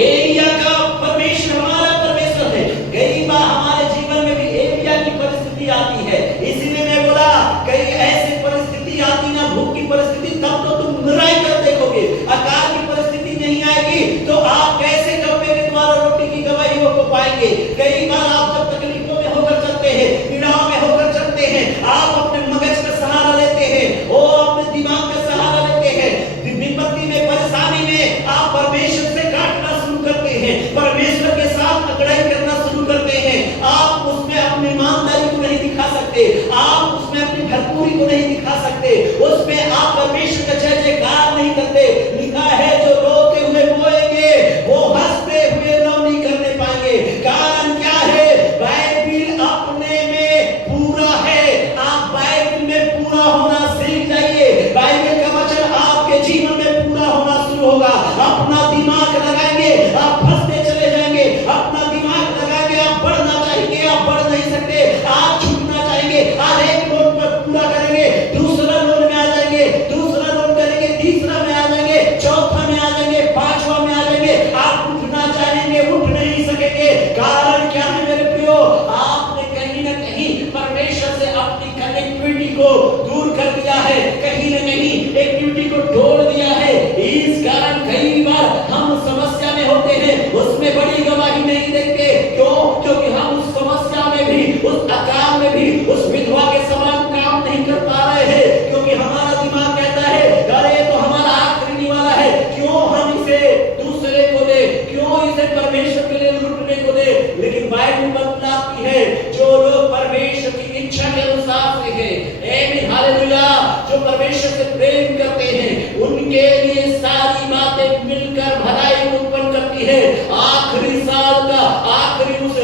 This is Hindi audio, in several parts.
एलिया का परमेश्वर हमारा परमेश्वर है। कई बार हमारे जीवन में भी एलिया की परिस्थिति आती है। इसीलिए मैं बोला कई ऐसी परिस्थिति आती ना, भूख की परिस्थिति, तब तो तुम निराई कर देखोगे। अकाल की परिस्थिति नहीं आएगी तो आप कैसे कब्बे के द्वारा रोटी की गवाहियों को पाएंगे। कई बार आप जब तकलीफों में होकर चलते हैं, पीड़ाओं में होकर चलते हैं, आप अपने मगज का सहारा लेते हैं, वो अपने दिमाग का सहारा लेते हैं। विपत्ति में, परेशानी में आप परमेश्वर से काटना शुरू करते हैं, परमेश्वर के साथ अगड़ाई करना शुरू करते हैं। आप उसमें अपनी ईमानदारी को नहीं दिखा सकते, आप उसमें अपनी भरपूरी को नहीं दिखा सकते, उसमें आप परमेश्वर का जय जयकार नहीं करते। लिखा है जो रोते हुए बोएंगे वो हंसते हुए लौनी करने पाएंगे। कारण क्या है? बाइबिल अपने में पूरा है। आप बाइबिल में पूरा होना सीख जाइए। बाइबिल का वचन आपके जीवन में पूरा होना शुरू होगा। अपना दिमाग लगाएंगे, आप फंसते चले जाएंगे। अपना दिमाग लगाएंगे, आप बढ़ना चाहेंगे, आप बढ़ नहीं सकते। आप छूटना चाहेंगे, आप एक लोन पर पूरा करेंगे, दूसरा लोन में आ जाएंगे, दूसरा लोन करेंगे, तीसरा में आ जाएंगे, चौथा में आ जाएंगे, पांचवा में आ जाएंगे। आप उठना चाहेंगे, उठ नहीं सकेंगे। कारण क्या है मेरे प्रियो? आपने कहीं ना कहीं परमेश्वर से अपनी कनेक्टिविटी को दूर कर दिया है, कहीं ना कहीं एक्टिविटी को तोड़ दिया है। इस कारण कई बार हम समस्या में होते हैं, उसमें बड़ी गवाही नहीं देखते। क्यों? क्योंकि हम उस समस्या में भी, उस अकाल में भी उस विधवा के समान काम नहीं कर पा रहे हैं। क्योंकि हमारा दिमाग कहता है अरे तो हमारा आखिरी नहीं वाला है, क्यों हम इसे दूसरे को दे, क्यों इसे परमेश्वर के लिए लूटने को दे। लेकिन बाइबल बतलाती है जो लोग परमेश्वर की इच्छा के अनुसार से है, आमीन हालेलुया, जो परमेश्वर से प्रेम करते हैं, उनके लिए सारी बातें मिलकर भलाई उत्पन्न करती है। आखिरी साल का, आखिरी उस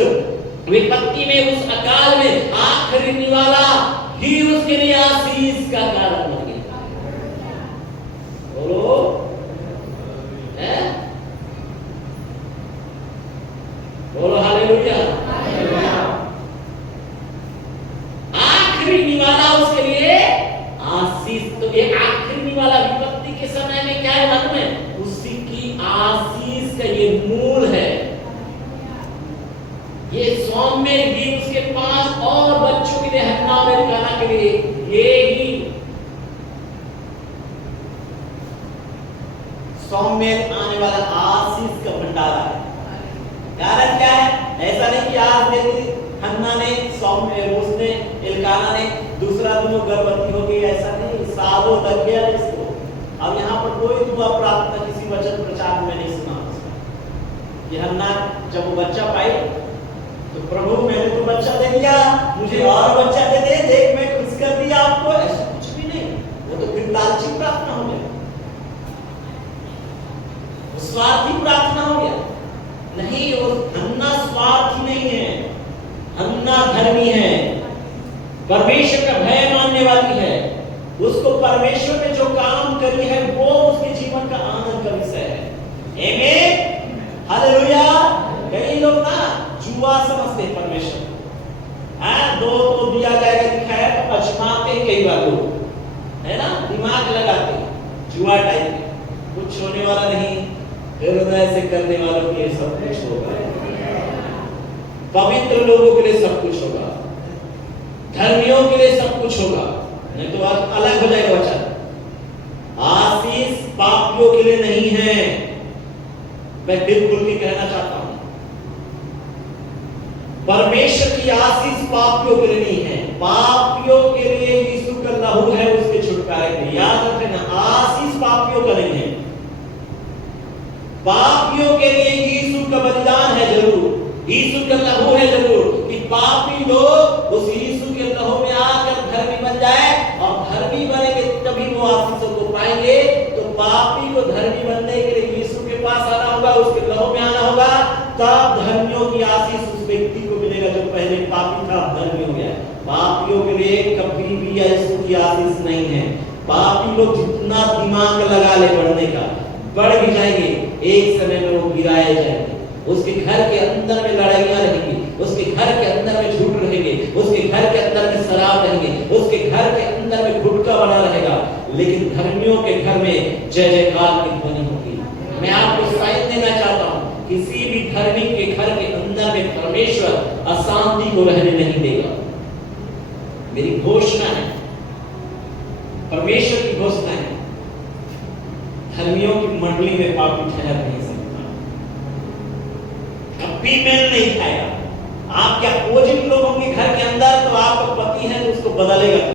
विपत्ति में, उस अकाल में आखिरी निवाला ही उसके लिए आशीष का कारण बन गया। बोलो है? बोलो हालेलुया। आखिरी निवाला उसके लिए आशीष। तो ये आखिरी निवाला विपत्ति के समय में क्या है मालूम है? उसी की आशीष का ये मूल है। ये सौम्य भी उसके 5 और बच्चों के लिए, हन्ना और एल्काना के लिए ये ही सौम्य आने वाला आशीष का भंडारा है। कारण क्या है? ऐसा नहीं कि आज देखिए हन्ना ने, सौम्य उसने, एल्काना ने, दूसरा दोनों गर्भवती हो गई, ऐसा नहीं, सालों लग गया इसको। अब यहाँ पर कोई दुआ प्रार्थना किसी वचन प्रचार में नहीं सुना। ये हन्ना जब वो बच्चा पाई तो प्रभु मैंने तो बच्चा दे दिया, मुझे और बच्चा दे दे, देख मैं खुश कर दिया आपको, ऐसा कुछ भी नहीं। वो तो फिर लालची प्रार्थना हो गया, स्वार्थी प्रार्थना हो गया। नहीं, वो हन्ना स्वार्थी नहीं है, हन्ना धर्मी है, परमेश्वर का भय मानने वाली है। उसको परमेश्वर ने जो काम करी है वो उसके जीवन का आनंद का विषय है। आमीन हालेलुया। कई लोग ना जुआ समझते परमेश्वर, हाँ, दो तो दिया जाएगा दिखाया तो अजमाते कई बार लोग, है ना, दिमाग लगाते जुआ टाइप के। कुछ होने वाला नहीं, हृदय से करने वालों के लिए सब कुछ होगा। पवित्र लोगों के लिए सब कुछ होगा, धर्मियों के लिए सब कुछ होगा। नहीं तो आज अलग हो जाएगा वचन। आशीष पापियों के लिए नहीं है। मैं दिल खुल के कहना चाहता हूं, परमेश्वर की आशीष पापियों के लिए नहीं है। पापियों के लिए यीशु का लहू है उसके छुटकारे के लिए। याद रखना, आशीष पापियों का नहीं है। पापियों के लिए यीशु का बलिदान है जरूर, यीशु का लहू है जरूर, कि पापी लोग उस यीशु के लहू में आकर धर्मी बन जाए, और धर्मी बनेंगे तभी वो आशीषों को पाएंगे। तो पापी को धर्मी बनने के लिए यीशु के पास आना होगा, उसके लहू में आना होगा, तब धर्मियों की आशीष उस व्यक्ति को मिलेगा जो पहले पापी था अब धर्मी हो गया। पापियों के लिए कभी भी यीशु की आशीष नहीं है। पापी लोग जितना दिमाग लगा ले बढ़ने का, बढ़ भी जाएंगे, एक समय में वो गिराए जाएंगे। उसके घर के अंदर में लड़ाइयां रहेंगी, उसके घर के अंदर में झूठ रहेंगे, उसके घर के अंदर में शराब रहेंगे, उसके घर के अंदर में गुटखा बना रहेगा। लेकिन धर्मियों के घर में जय जयकार की ध्वनि होगी। मैं आपको साइन देना चाहता हूं कि परमेश्वर अशांति को रहने नहीं देगा। मेरी घोषणा है, परमेश्वर की घोषणा है, धर्मियों की मंडली में पापी ठहर नहीं सकता, कभी मेल नहीं खाएगा। आपके अपोजिट लोगों के घर के अंदर तो आपका पति है तो उसको बदलेगा।